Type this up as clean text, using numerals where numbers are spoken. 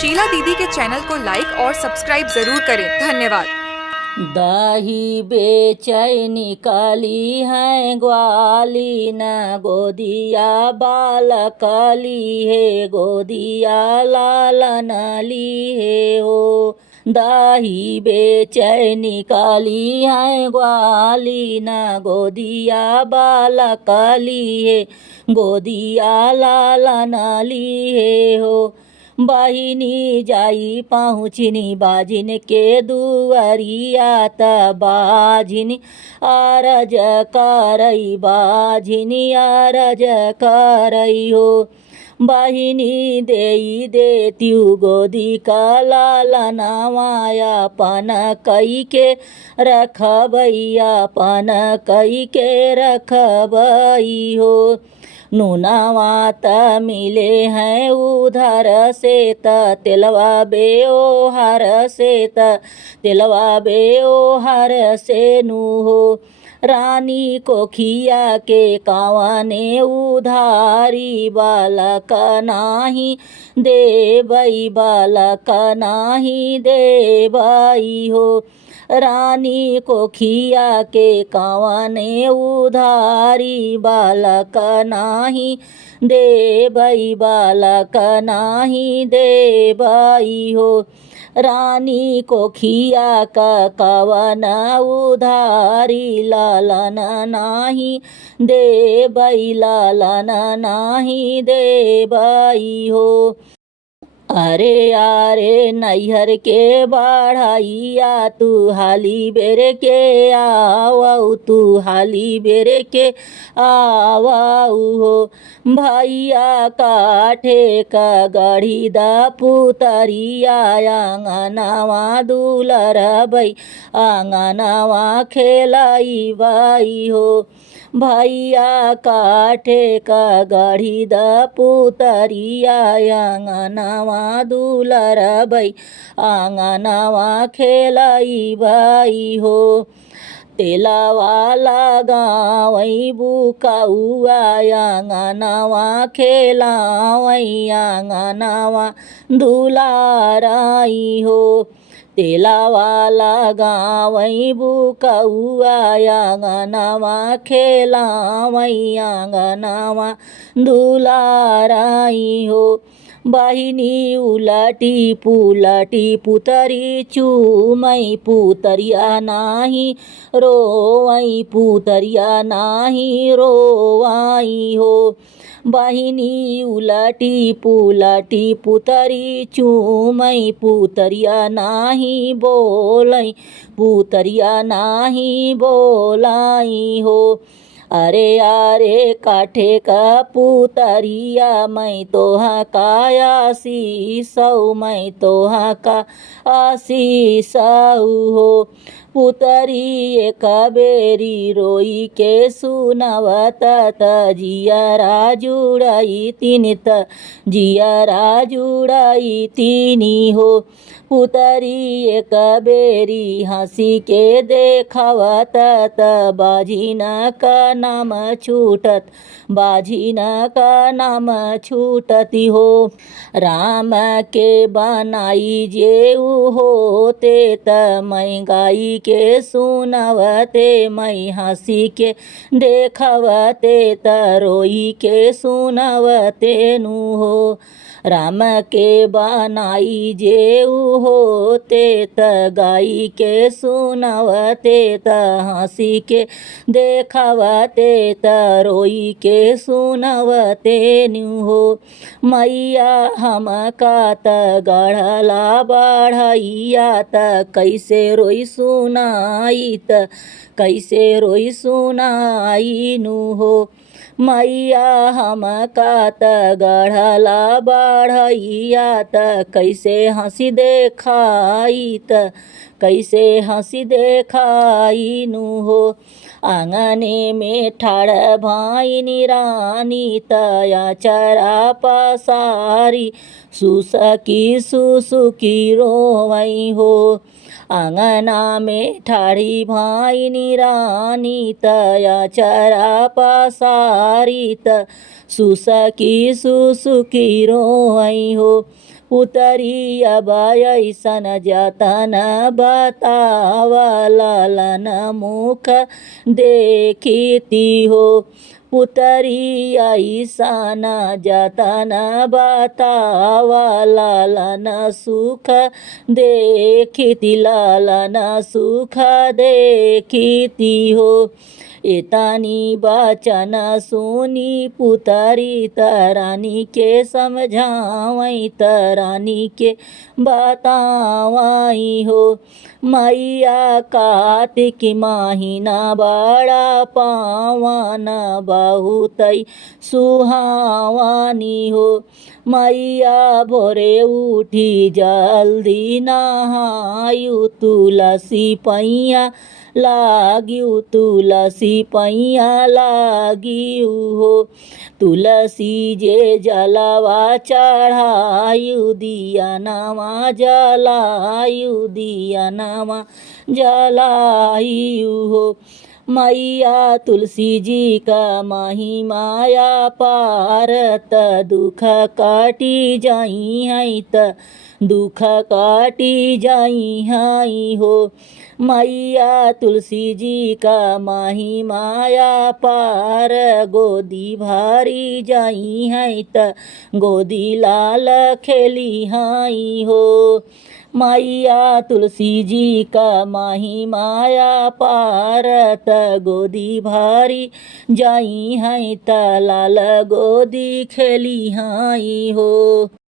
शीला दीदी के चैनल को लाइक और सब्सक्राइब जरूर करें। धन्यवाद। दाही बेचैनी काली है ग्वाली न गोदिया बालकली है गोदिया लालन ली है हो। दाही बेचैनी काली है ग्वाली न गोदिया बालकली है गोदिया लालन ली है हो। बहिनी जाई पहुँचनी बाजिन के दुआरिया त बाजिनी अरज करई बाजिनी अरज करई हो। बहिनी देई देत्यु गोदी का लालनवाया पन कई के रखबैया पन कई के रखबई हो। नूनवा त मिले हैं उधर से त तिलवा बेओ हर से त तिलवा बेओ हर से नू हो। रानी को खिया के कावने उधारी बालक नाही देबई बालक नाही देबई हो। रानी को खिया के कावने उधारी बालक नाही देबई बालक नाही देबई हो। रानी को खिया का कवन उधारी लालन नाही देबई लालन नाही देबई हो। अरे यारे नैहर के बढ़ाइया तू हाली बेरे के आवऊ तू हाली बेरे के आवऊ हो। भैया काठे का गढ़ी द पुतरिया आंगनवा दुलर बई आंगनवा खेलाई बाई हो। भैया काठे का गढ़ी द पुतरिया आंगनवा दुलर बई आंगनवा खेलाई बाई हो। तेलवा लगावई बुकाउआ आंगनवा खेलावई आंगनवा दुलाराई हो। तेलवा लगावई बुकाउआ आंगनवा खेलावई आंगनवा दुलाराई हो। बहिनी उलटी पुलटी पुतरी चूमई पुतरिया नाही रोवई पुतरिया नाही रोवाई हो। बहिनी उलटी पुलटी पुतरी चूमई पुतरिया नाही बोलई पुतरिया नाही बोलाई हो। अरे अरे काठे का पुतरिया मैं तोहा का आशीषऊ मैं तोहा का आशीषऊ हो। पुतरी एक बेरी रोई के सुनवत त जियरा जुड़ई तिन त जियरा जुड़ई तिनी हो। पुतरी एक बेरी हंसी के देखवत त बाझिन का नाम छूटत बाझिन का नाम छूटती हो। राम के बनाई जेऊ होते त मैं गाई के सुनवते मैं हंसी के देखवते त रोई के सुनवते नु हो। राम के बनाई जेऊ होते त गाई के सुनवते त हंसी के देखवते त रोई के सुनवते न्यू हो। मैया हम का त गढ़ला बढ़ैया त कैसे रोई सुनाई त कैसे रोई सुनाई नु हो। मैया हम का त गढ़ला बढ़ैया त कैसे हंसी देखाई त कैसे हंसी देखाई नु हो। आंगने में ठाड़ भाईनी रानी तया चरा पसारी सुसकी सुसुकी रोवई हो। आंगना में ठाड़ी भाईनी रानी तया चरा पसारी त सुसकी सुसुकी रोई हो। पुतरी अब ऐसन जतन बतावा लालन मुख देखती हो। पुतरी ऐसन जतन बतावा लालन सुख देखती लालन सुख देखती हो। एतानी बचन सुनी पुतरी तरानी के समझावई तरानी के बतावई हो। मैया कार्तिक महीना बड़ा पावन बहुतई सुहावनी हो। मैया भोरे उठी जल्दी नहायु तुलसी पैया लागियु तुलसी पैया लागियु हो। तुलसी जे जलवा चढ़ायु दिया नवा जलायु दिया नवा जलायु हो। मैया तुलसी जी का महिमाया पार त दुख काटी जाई है त दुख काटी जाई है हो। मैया तुलसी जी का महिमाया पार गोदी भारी जाई है त गोदी लाल खेली है हो। मैया तुलसी जी का महिमाया पार त गोदी भारी जाई है त लाल गोदी खेली है हो।